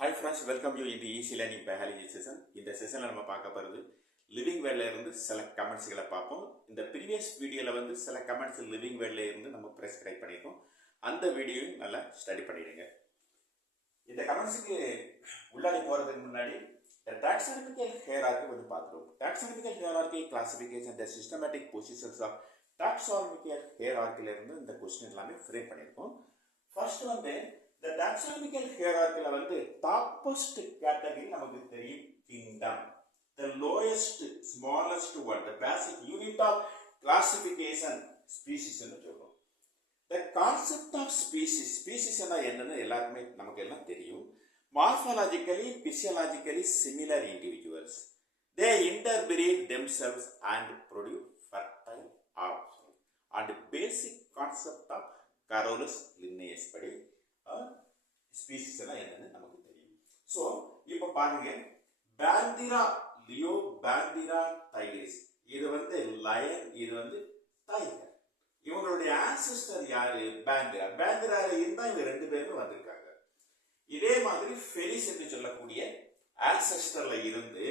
Hi friends, welcome you in the Easy Learning Biology session. இந்த செஷன்ல நம்ம பார்க்க போறது லிவிங் வேர்ட்ல இருந்து சில கமெண்ட்ஸ்களை பார்ப்போம். இந்த ப்ரீவியஸ் வீடியோல வந்து சில கமெண்ட்ஸ் லிவிங் வேர்ட்ல இருந்து நம்ம பிரெஸ்கிரைப் பண்ணிருக்கோம். அந்த வீடியோவையும் நல்லா ஸ்டடி பண்ணிடுங்க. இந்த கமெண்ட்ஸ்க்கு உள்ளாடி போறதுக்கு முன்னாடி the taxonomical hierarchy வந்து பார்க்கிறோம். Taxonomical hierarchy classification the systematic positions of taxonomical hierarchy ல இருந்து இந்த क्वेश्चन எல்லாமே ஃப்ரேம் பண்ணிருக்கோம். ஃபர்ஸ்ட் வந்து the taxonomical hierarchy வந்து topmost category நமக்கு தெரியும் kingdom. The lowest smallest one the basic unit of classification species ன்னு சொல்றோம். The concept of species என்னன்னு எல்லாருக்குமே நமக்கு எல்லாம் தெரியும். Morphologically, physiologically similar individuals. They interbreed themselves and produce fertile offspring. And the basic concept of Carolus Linnaeus படி species என்னன்னு நமக்கு தெரியும். So, இப்போ பாருங்க Bandira Leo Bandira tigris. இது வந்து lion, இது வந்து tiger. இவங்களுடைய ancestor யாரு? Bandira. Bandira இருந்தா இவங்க ரெண்டு பேரும் வந்திருக்காங்க. இதே மாதிரி ஃபெலிஸ் என்று சொல்லக்கூடிய ஆன்செஸ்டர்ல இருந்து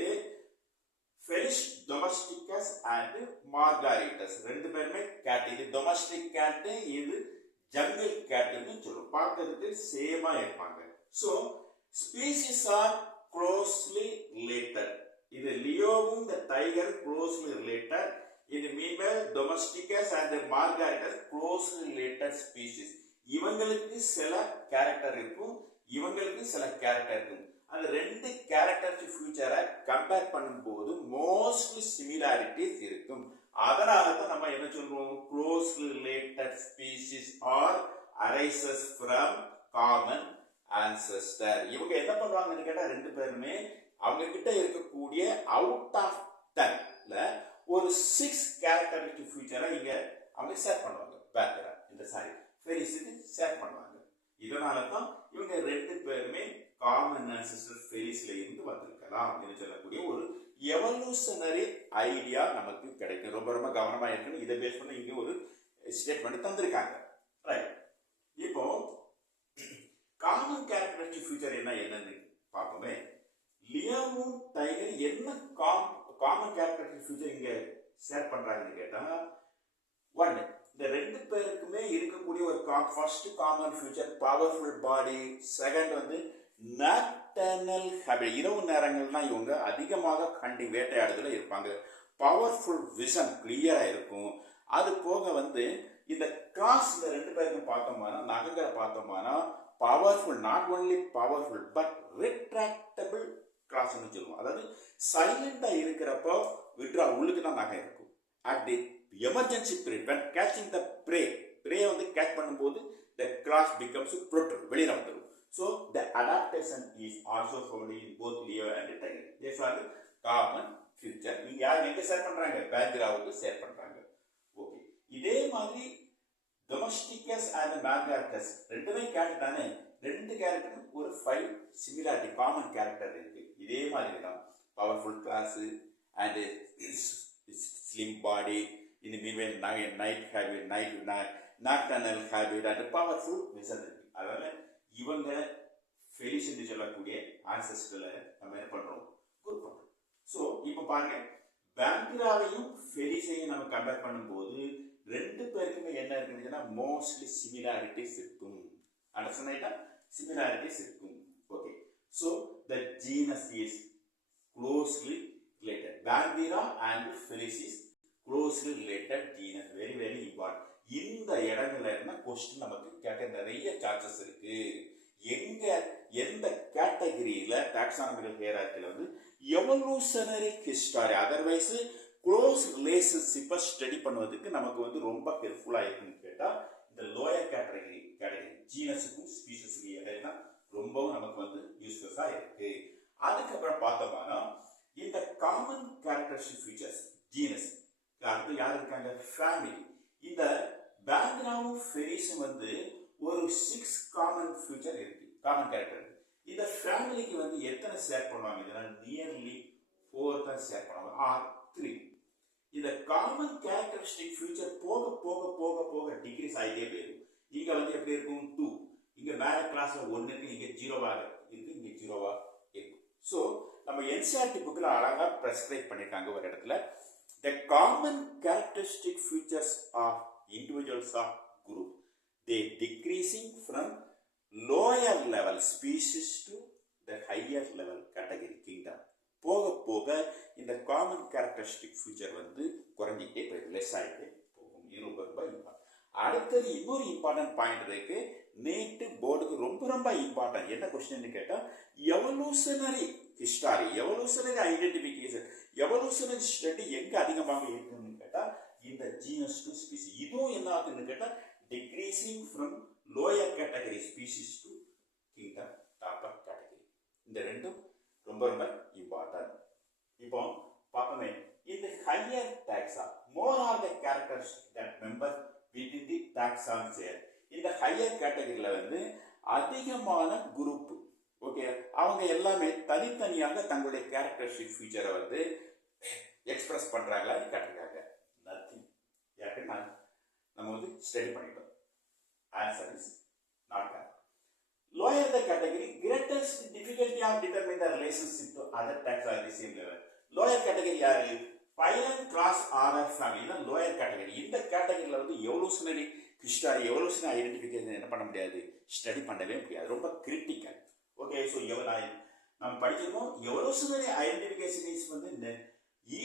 ஃபெலிஸ் டொமஸ்டிகஸ் அண்ட் மார்காரிட்டஸ் ரெண்டு பேருமே கேட். இது டொமஸ்டிக் கேட், இது ஜங்கிள் கேட்னு சொல்றோம். பார்க்கிறதுக்கு சேமா இருப்பாங்க. So species are closely related. இது லியோவும் இந்த டைகர் க்ளோஸ்லி ரிலேட்டட். இது மீன்வேல் டொமஸ்டிகஸ் அண்ட் மார்காரிட்டஸ் க்ளோஸ்லி ரிலேட்டட் ஸ்பீசிஸ். இவங்களுக்கு சில கேரக்டர் இருக்கும், இவங்களுக்கு சில கேரக்டர் இருக்கும். அந்த ரெண்டு கேரக்டர்ஸ் ஃபியூச்சரை கம்பேர் பண்ணும்போது மோஸ்ட்லி சிமிலாரிட்டிஸ் இருக்கும். அதனால தான் நம்ம என்ன சொல்றோம், closely related species are arises from common ancestor. இவங்க என்ன பண்ணுவாங்கன்னு கேட்டா ரெண்டு பேருமே அவங்க கிட்ட இருக்கக்கூடிய அவுட் ஆஃப் 10ல ஒரு 6 கேரக்டரிஸ்டிக் ஃபியூச்சரை இங்க அவங்க ஷேர் பண்ணுவாங்க. பேக்ரா இந்த சாரி ஃபெலிஸுக்கு ஷேர் பண்ணுவாங்க. இதனால தான் இவங்க ரெண்டு பேருமே காமன் ஆன்செஸ்டர் ஃபெலிஸ்ல இருந்து வந்திருக்கலாம் என்று சொல்லக்கூடிய ஒரு எவல்யூஷனரி ஐடியா நமக்கு கிடைக்கும். ரொம்ப ரொம்ப கவனமா இருக்குன்னு இதை பேஸ் பண்ணி இங்க ஒரு ஸ்டேட்மெண்ட் தந்திருக்காங்க. ரைட், இப்போ காமன் கேரக்டரிஸ்டிக் ஃபியூச்சர் என்னன்னு பார்ப்போமே. லியோவும் டைகர் என்ன காமன் கேரக்டரிஸ்டிக் ஃபியூச்சர் இங்க ஷேர் பண்றாங்கன்னு கேட்டா, ஒன்னு இந்த ரெண்டு பேருக்குமே இருக்கக்கூடிய ஒரு ஃபர்ஸ்ட் காமன் ஃபியூச்சர் பவர்ஃபுல் பாடி. செகண்ட் வந்து நாக்டர்னல் ஹேபிட். இரவு நேரங்கள்லாம் இவங்க அதிகமாக கண்டி வேட்டையாடுதல இருப்பாங்க. பவர்ஃபுல் விஷன் கிளியரா இருக்கும். அது போக வந்து இந்த கிராஸ் இந்த ரெண்டு பேருக்கும் பார்த்தோம்னா நகங்களை பார்த்தோம்னா powerful, not only powerful but retractable cross சொல்லுவோம். அதாவது சைலண்டா இருக்கிறப்போ விட்ரா உள்ளுக்கு தான் நகை இருக்கும். At the emergency period when catching the prey வந்து கேட்ச் பண்ணும்போது the cross becomes protrude, வெளியில வந்துடும். So the adaptation is also found in both Leo and Tiger. These are common feature. நீங்க யார் எங்க ஷேர் பண்றாங்க? பேக்ராவுக்கு ஷேர் பண்றாங்க. ஓகே, இதே மாதிரி டொமஸ்டிகஸ் அண்ட் மார்காரிட்டஸ் ரெண்டுமே கேட் தானே. ரெண்டு கேரக்டரும் ஒரு 5 சிமிலாரிட்டி காமன் கேரக்டர் இருக்கு. இதே மாதிரி தான் powerful glass and slim body. In the meanwhile, night habit, nocturnal habit and powerful vision இருக்கு. அதனால இவங்க ஃபெலிஸ் என்று சொல்லக்கூடிய ஆன்செஸ்டர்ல நம்ம என்ன பண்றோம், குரூப் பண்றோம். சோ இப்போ பாருங்க, பேண்டிராவையும் ஃபெலிஸையும் நம்ம கம்பேர் பண்ணும்போது ரெண்டு பேருக்குமே என்ன இருக்குன்னா மோஸ்ட்லி சிமிலாரிட்டிஸ் இருக்கும். அண்டர்ஸ்டாண்ட்? சிமிலாரிட்டிஸ் இருக்கும். Okay, so the genus is closely related. Bandira and Felis is closely related genus. Very very important. இந்த இடங்கள்ல என்ன क्वेश्चन நமக்கு கேட்க நிறைய சான்சஸ் இருக்கு. எங்க எந்த கேட்டகரியில டாக்ஸானமிக்கல் ஹியரார்க்கில வந்து எவல்யூஷனரி ஹிஸ்டரி அதர்வைஸ் க்ளோஸ் ரிலேஷன்ஷிப்பை ஸ்டடி பண்ணுவதற்கு நமக்கு வந்து ரொம்ப ஹெல்ப்ஃபுல்லா இருக்குன்னு கேட்டா இந்த லோயர் கேட்டகரி ஜீனஸுக்கும் ஸ்பீஷஸுக்கும் இடையில ரொம்பவும் நமக்கு வந்து யூஸ்ஃபுல்லா இருக்கு. அதுக்கப்புறம் பார்த்தோம்னா இந்த காமன் கேரக்டரிஸ்டிக் ஃபீச்சர்ஸ் ஜீனஸ் அடுத்து யார் இருக்காங்க, ஃபேமிலி. இந்த பேக்ரவுண்ட் ஃபெலிஸும் வந்து ஒரு 6 காமன் ஃபியூச்சர் இருக்கு, காமன் கேரக்டர். இந்த ஃபேமிலிக்கு வந்து எத்தனை ஷேர் பண்ணுவாங்க? இதெல்லாம் நியர்லி 4 தான் ஷேர் பண்ணுவாங்க, ஆர் 3. இந்த காமன் கேரக்டரிஸ்டிக் ஃபியூச்சர் போக போக போக போக டிகிரீஸ் ஆகிட்டே போயிடும். இங்க வந்து எப்படி இருக்கும் 2, இங்க மேல கிளாஸ்ல 1 இருக்கு, இங்க 0 இருக்கு, இங்க 0 ஜீரோவா இருக்கும். ஸோ நம்ம என்சிஆர்டி புக்கில் அழகா ப்ரெஸ்கிரைப் பண்ணியிருக்காங்க ஒரு இடத்துல. The common characteristic features of individuals of group they decreasing from lower level species to the higher level category kingdom. போக போக இந்த காமன் கேரக்டரிஸ்டிக் ஃபீச்சர் வந்து குறைஞ்சிக்கிட்டே போயிடும், லெஸ் ஆகிட்டே போகும். இது ரொம்ப ரொம்ப இம்பார்ட்டன்ட். அடுத்தது இன்னொரு இம்பார்ட்டன்ட் பாயிண்ட் இருக்கு. நேட்டு போர்டுக்கு ரொம்ப ரொம்ப இம்பார்ட்டன்ட். என்ன கொஸ்டின் கேட்டா, evolutionary history, evolutionary identification, evolutionary study எங்க அதிகமாக இருக்குன்னு கேட்டா இந்த ஜீனஸ் டு ஸ்பீசிஸ். இதுவும் என்ன ஆகுதுன்னு கேட்டா decreasing from lower category species to kingdom topper category. இந்த ரெண்டும் ரொம்ப ரொம்ப இம்பார்ட்டன்ட். இப்போ பார்ப்போமே, இந்த higher டாக்ஸா more or the characters that member within the taxon share. இந்த ஹையர் கேட்டகரியில வந்து அதிகமான குரூப், ஓகே, அவங்க எல்லாமே தனித்தனியாக தங்களுடைய கேரக்டரிஸ்டிக் ஃபீச்சரை வந்து எக்ஸ்பிரஸ் பண்றாங்களா காட்டுறாங்க. நத்திங். யாருன்னா நம்ம வந்து ஸ்டடி பண்ணிட்டோம். Answer is not correct. Lower the category, greatest difficulty of determining the relationship to other taxa at the same level. Lower category யாரு? Phylum, class, order, family. இந்த lower category. இந்த கேட்டகரியில வந்து எவல்யூஷனரி ஹிஸ்டாரி, எவல்யூஷனரி ஐடென்டிஃபிகேஷன் என்ன பண்ண முடியாது, study பண்ணவே முடியாது. ரொம்ப கிரிட்டிக்கல். ஓகே, ஸோ நம்ம படிச்சிருக்கோம். எவல்யூஷனரி ஐடென்டிஃபிகேஷன் இஸ் வந்து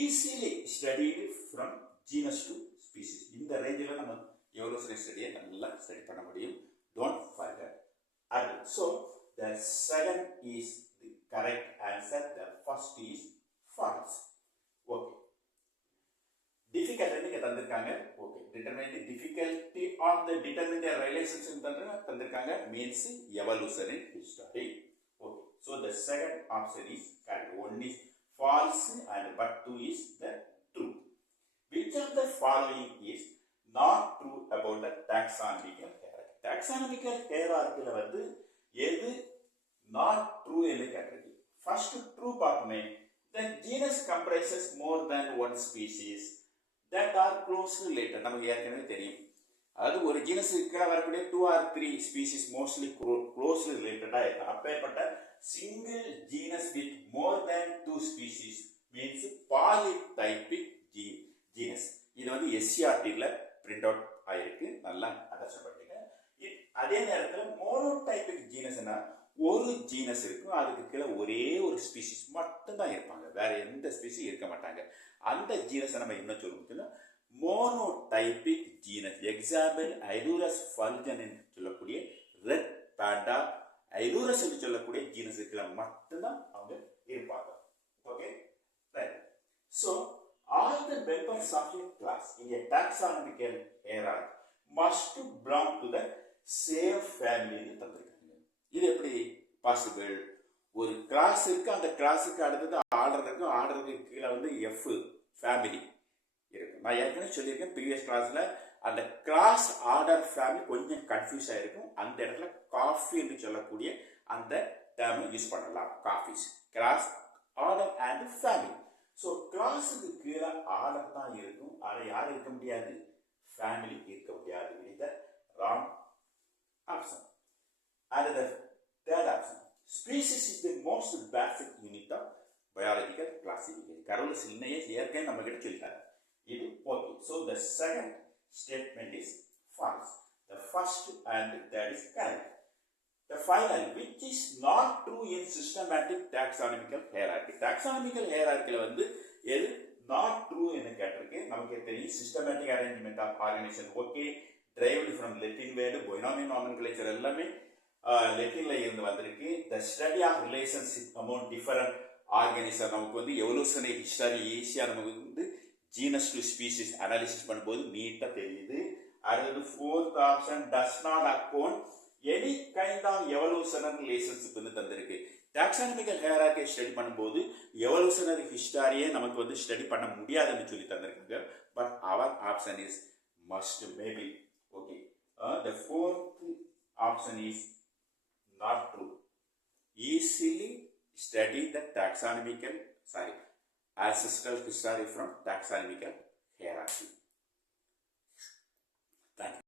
easily studied from genus to species. இந்த ரேஞ்சில் நம்ம எவல்யூஷனரி ஸ்டடியை நல்லா ஸ்டடி பண்ண முடியும். Don't forget. So the second is the correct answer. The first is false. Okay. Difficulty நீங்க தந்திருக்காங்க. Okay. Determine the difficulty of the determine the relationship தந்திருக்காங்க means evolutionary history. Okay. So the second option is correct. One is false and but two is the true. Which of the following is not true about the taxonomical hierarchy? Taxonomical hierarchy வந்து எது not true என்று கேட்டிருக்கு. First true பார்ப்போமே. The genus comprises more than one species that are closely related. நமக்கு ஏற்கனவே தெரியும். அது ஒரு ஜீனஸுக்கு வரக்கூடிய 2 or 3 species mostly closely related இருக்கும். அப்பேற்பட்ட single genus with more than 2 species means polytypic genus. இது வந்து SCRT-ல பிரிண்ட் அவுட் ஆயிருக்கு. நல்லா அண்டர்ஸ்டாண்ட் பண்ணிங்க. அதே நேரத்தில் மோனோடைபிக் ஜீனஸ்னா ஒரு ஜீனஸ் இருக்கும், அதுக்கு கீழே ஒரே ஒரு ஸ்பீசிஸ் மட்டும்தான் இருப்பாங்க, வேற எந்த ஸ்பீசிஸ் இருக்க மாட்டாங்க. அந்த ஜீனஸை நம்ம என்ன சொல்லுவோம்னா மோனோடைபிக் ஜீனஸ். எக்ஸாம்பிள் ஐலூரஸ் ஃபல்ஜன் என்று சொல்லக்கூடிய ரெட் பேண்டா, ஐலூரஸ் என்று சொல்லக்கூடிய ஜீனஸுக்கு மட்டும்தான் அவங்க இருப்பாங்க. Okay, right. So all the members of a class in a taxonomical hierarchy must belong to the same family ன்னு தந்திருக்காங்க. இது எப்படி பாசிபிள்? ஒரு கிளாஸ் இருக்கு, அந்த கிளாஸுக்கு அடுத்தது ஆர்டர் இருக்கு, ஆர்டருக்கு கீழே வந்து எஃப் ஃபேமிலி இருக்கு. நான் ஏற்கனவே சொல்லியிருக்கேன் ப்ரீவியஸ் கிளாஸ்ல, அந்த கிளாஸ் ஆர்டர் ஃபேமிலி கொஞ்சம் கன்ஃபியூஸ் ஆயிருக்கும். அந்த இடத்துல காஃபி என்று சொல்லக்கூடிய அந்த டேர்ம் யூஸ் பண்ணலாம். காஃபிஸ், class, order and family. So கிளாஸுக்கு கீழே ஆர்டர் தான் இருக்கும், அதை யாரும் இருக்க முடியாது, ஃபேமிலி இருக்க முடியாது. இது wrong option. And the third option, species is the most basic unit of biological classification. கடவுள் சின்னையே ஏற்கனவே நம்ம கிட்ட சொல்லிட்டாங்க. இது okay. So the second statement is false. The first and the third is correct. The final, which is not true in systematic taxonomical hierarchy. Taxonomical hierarchy வந்து எது not true என்று கேட்டிருக்கு. நமக்கு தெரியும் systematic arrangement of organization. Okay, derived from Latin word, binomial nomenclature எல்லாமே லெட்டின்ல இருந்து வந்திருக்கு. The study of relationship among different organisms நமக்கு வந்து எவல்யூஷனரி ஹிஸ்டரி ஈஸியா நமக்கு வந்து ஜீனஸ் டு ஸ்பீசிஸ் அனாலிசிஸ் பண்ணும்போது நீட்டா தெரியுது. அடுத்தது fourth option does not account any kind of evolutionary relationship வந்து தந்திருக்கு. டாக்ஸானமிக்கல் ஹையரார்கி ஸ்டடி பண்ணும்போது எவல்யூஷனரி ஹிஸ்டாரியே நமக்கு வந்து ஸ்டடி பண்ண முடியாதுன்னு சொல்லி தந்திருக்காங்க. But our option is must maybe. Okay, the fourth option is not true. Easily study the ancestral history from taxonomical hierarchy. Thank you.